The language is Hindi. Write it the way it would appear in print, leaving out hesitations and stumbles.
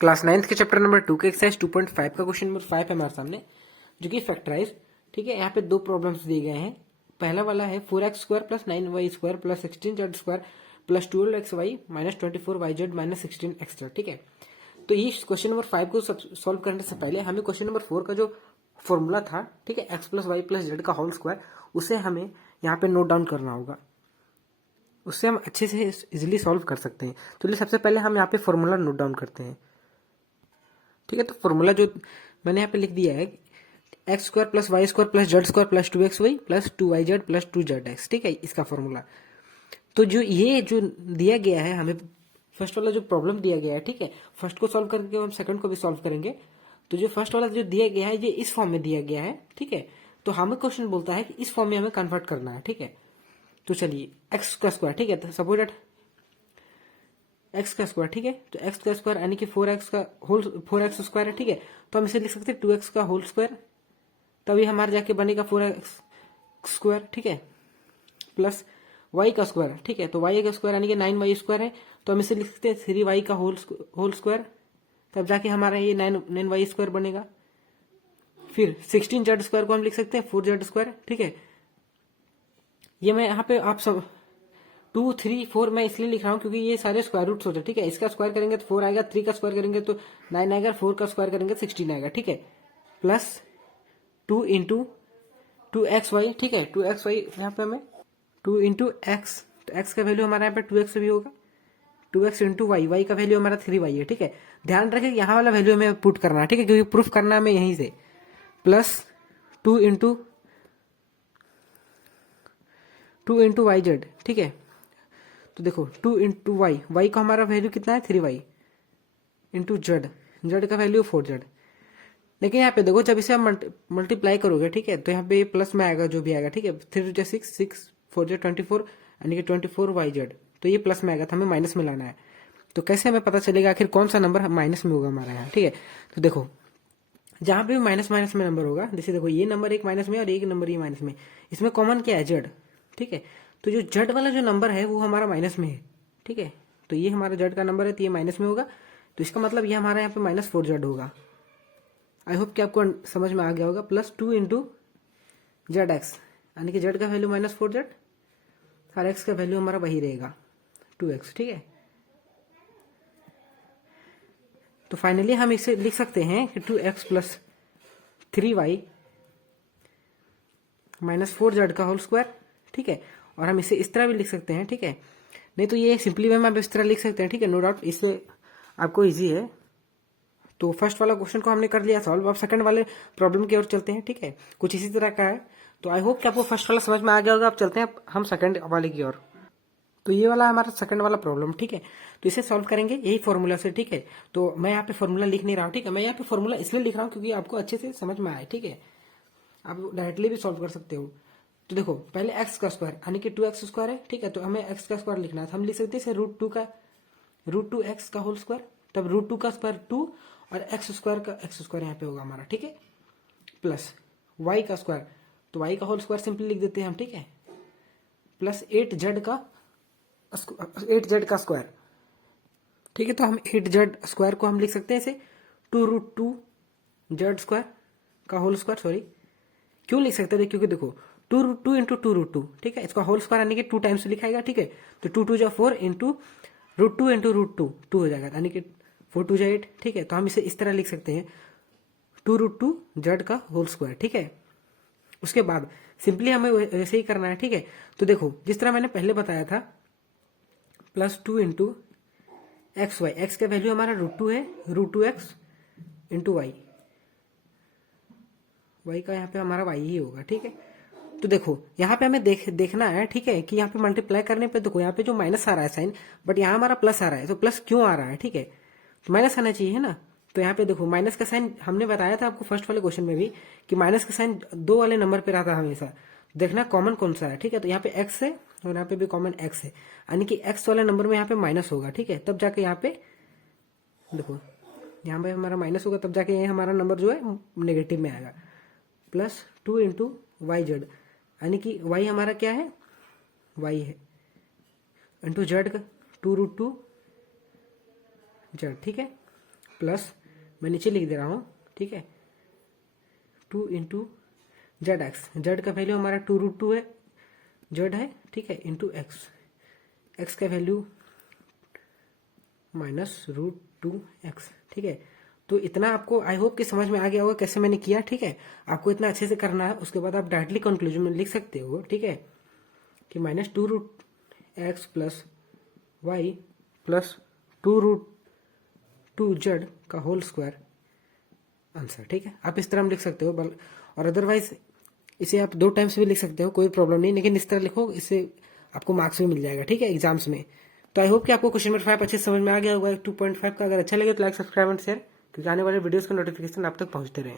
क्लास 9th के चैप्टर नंबर 2 के एक्सरसाइज 2.5 का क्वेश्चन नंबर 5 है हमारे सामने, जो कि फैक्टराइज। ठीक है, यहाँ पे दो प्रॉब्लम्स दिए गए हैं। पहला वाला है 4x² plus 9y² plus 16z² plus 12xy minus 24yz minus 16x। ठीक है, तो इस क्वेश्चन नंबर 5 को सॉल्व करने से पहले हमें क्वेश्चन नंबर 4 का जो फॉर्मूला था, ठीक है, x plus y plus z का होल स्क्वायर, उसे हमें यहाँ पे नोट डाउन करना होगा। उससे हम अच्छे से इजिली सॉल्व कर सकते हैं। तो चलिए सबसे पहले हम यहाँ पे फॉर्मूला नोट डाउन करते हैं। ठीक है, तो फॉर्मूला जो मैंने यहाँ पे लिख दिया है, x² plus y² plus z² plus 2xy plus 2yz plus 2zx। ठीक है, इसका फॉर्मूला। तो जो ये जो दिया गया है हमें, फर्स्ट वाला जो प्रॉब्लम दिया गया है, ठीक है, फर्स्ट को सॉल्व करके हम सेकंड को भी सॉल्व करेंगे। तो जो फर्स्ट वाला जो दिया गया है ये इस फॉर्म में दिया गया है। ठीक है, तो हमें क्वेश्चन बोलता है कि इस फॉर्म में हमें कन्वर्ट करना है। ठीक है, तो चलिए एक्स का स्क्वायर, ठीक है, तो सपोज दैट एक्स का स्क्वायर, ठीक है, तो एक्स का स्क्वायर यानी कि 4x का होल 4x स्क्वायर है। ठीक है, तो हम इसे लिख सकते हैं 2x का होल स्क्वायर, तभी हमारे जाके बनेगा 4x स्क्वायर। ठीक है, प्लस y का स्क्वायर, ठीक है, तो y का स्क्वायर यानी कि 9y² है, तो हम इसे लिख सकते हैं 3y का होल स्क्वायर, तब जाके हमारा ये 9y² बनेगा। फिर 16z² को हम लिख सकते हैं 4z²। ठीक है, ये मैं यहाँ पे आप सब 2 3 4 मैं इसलिए लिख रहा हूँ क्योंकि ये सारे स्क्वायर रूट्स होते हैं। ठीक है, इसका स्क्वायर करेंगे तो 4 आएगा, 3 का स्क्वायर करेंगे तो 9 आएगा, 4 का स्क्वायर करेंगे 16 आएगा। ठीक है, प्लस 2 इंटू 2xy। ठीक है, 2xy यहाँ पे हमें 2 इंटू एक्स, तो एक्स का वैल्यू हमारा यहाँ पे 2x भी होगा, 2x इंटू वाई का वैल्यू हमारा 3y है। ठीक है, ध्यान रखें यहाँ वाला वैल्यू हमें पुट करना है। ठीक है, क्योंकि प्रूफ करना हमें यहीं से, प्लस 2 इंटू वाई जेड। ठीक है, तो देखो 2 इंटू वाई का हमारा वैल्यू कितना है 3y इंटू जेड का वैल्यू 4z। लेकिन यहाँ पे देखो जब इसे आप मल्टीप्लाई करोगे, ठीक है, तो यहाँ पे प्लस में आएगा जो भी आएगा। ठीक है, 3 × 6 6 4 × 24 यानी कि 24yz, तो ये प्लस में आएगा, तो हमें माइनस में लाना है। तो कैसे हमें पता चलेगा आखिर कौन सा नंबर माइनस में होगा हमारा यहाँ। ठीक है, तो देखो जहाँ पे भी माइनस माइनस में नंबर होगा, जैसे देखो ये नंबर एक माइनस में और एक नंबर ये माइनस में, इसमें कॉमन क्या है जेड। ठीक है, तो जो जेड वाला जो नंबर है वो हमारा माइनस में है। ठीक है, तो ये हमारा जेड का नंबर है, तो ये माइनस में होगा, तो इसका मतलब ये हमारा यहाँ पे -4z होगा। आई होप कि आपको समझ में आ गया होगा। प्लस 2 इंटू जेड एक्स यानी कि जेड का वैल्यू -4z और एक्स का वैल्यू हमारा वही रहेगा 2x। ठीक है, तो फाइनली हम इसे लिख सकते हैं कि 2x plus 3y minus 4z का होल स्क्वायर। ठीक है, और हम इसे इस तरह भी लिख सकते हैं। ठीक है, नहीं तो ये सिंपली वे हम इस तरह लिख सकते हैं। ठीक है, नो डाउट इससे आपको इजी है। तो फर्स्ट वाला क्वेश्चन को हमने कर लिया सॉल्व। अब सेकंड वाले प्रॉब्लम की ओर चलते हैं। ठीक है, कुछ इसी तरह का है। तो आई होप कि आपको फर्स्ट वाला समझ में आ गया होगा। अब चलते हैं हम सेकंड वाले की ओर। तो ये वाला हमारा सेकंड वाला प्रॉब्लम। ठीक है, तो इसे सॉल्व करेंगे यही फॉर्मूला से। ठीक है, तो मैं यहाँ पे फॉर्मूला लिख नहीं रहा हूँ। ठीक है, मैं यहाँ पे फॉर्मूला इसलिए लिख रहा हूँ क्योंकि आपको अच्छे से समझ में आए। ठीक है, आप डायरेक्टली भी सॉल्व कर सकते हो। तो देखो पहले एक्स का स्क्वायर यानी कि 2x² है। ठीक है, तो हमें एक्स का स्क्वायर लिखना है, तो हम लिख सकते हैं √2x का होल स्क्वायर, तब √2 का स्क्वायर 2 और x स्क्वायर का x स्क्वायर यहाँ पे होगा हमारा। ठीक है, प्लस y का स्क्वायर, तो y का होल स्क्वायर सिंपली लिख देते हैं हम। ठीक है, प्लस 8z का स्क्वायर। ठीक है, तो हम 8z स्क्वायर को हम लिख सकते हैं इसे 2√2z² का होल स्क्वायर। सॉरी, क्यों लिख सकते हैं, क्योंकि देखो 2√2 इंटू 2√2। ठीक है, इसका होल स्क्वायर यानी कि 2 टाइम्स लिखाएगा। ठीक है, तो 2 2 × 4 इंटू √2 इंटू √2 2 हो जाएगा, यानी कि 4 2 × 8। ठीक है, तो हम इसे इस तरह लिख सकते हैं 2√2z का होल स्क्वायर। ठीक है, उसके बाद सिंपली हमें वैसे ही करना है। ठीक है, तो देखो जिस तरह मैंने पहले बताया था, plus 2 into x y, x का वैल्यू हमारा √2 है, √2x इंटू वाई का यहाँ पे हमारा y ही होगा। ठीक है, तो देखो यहाँ पे हमें देखना है। ठीक है, कि यहाँ पे मल्टीप्लाई करने पे देखो यहाँ पे जो माइनस आ रहा है साइन, बट यहाँ हमारा प्लस आ रहा है, तो प्लस क्यों आ रहा है। ठीक है, तो माइनस आना चाहिए है ना। तो यहाँ पे देखो माइनस का साइन हमने बताया था आपको फर्स्ट वाले क्वेश्चन में भी कि माइनस का साइन 2 वाले नंबर पे रहता है हमेशा। देखना कॉमन कौन सा है। ठीक है, तो यहाँ पे x है और यहाँ पे भी कॉमन x है, यानी कि x वाले नंबर में यहाँ पे माइनस होगा। ठीक है, तब जाके यहाँ पे देखो यहाँ पे हमारा माइनस होगा, तब जाके ये हमारा नंबर जो है नेगेटिव में आएगा। प्लस 2 इंटू वाई जेड यानी कि y हमारा क्या है, y है, इंटू जेड का 2√2z। ठीक है, प्लस मैं नीचे लिख दे रहा हूँ, ठीक है, 2 इंटू जेड एक्स, जेड का वैल्यू हमारा 2√2 है, जेड है, ठीक है, इंटू एक्स, एक्स का वैल्यू -√2x, ठीक है। तो इतना आपको आई होप कि समझ में आ गया होगा कैसे मैंने किया, ठीक है। आपको इतना अच्छे से करना है, उसके बाद आप डायरेक्टली कंक्लूजन में लिख सकते हो, ठीक है, कि -2√x plus y plus 2√2z का होल स्क्वायर आंसर, ठीक है। आप इस तरह में लिख सकते हो, और अदरवाइज इसे आप 2 टाइम्स भी लिख सकते हो, कोई प्रॉब्लम नहीं, लेकिन इस तरह लिखो, इससे आपको मार्क्स भी मिल जाएगा, ठीक है, एग्जाम्स में। तो आई होप कि आपको क्वेश्चन नंबर 5 अच्छे से समझ में आ गया होगा 2.5 का। अगर अच्छा लगे तो लाइक, सब्सक्राइब एंड शेयर, क्योंकि आने वाले वीडियोस का नोटिफिकेशन आप तक पहुंचते रहे।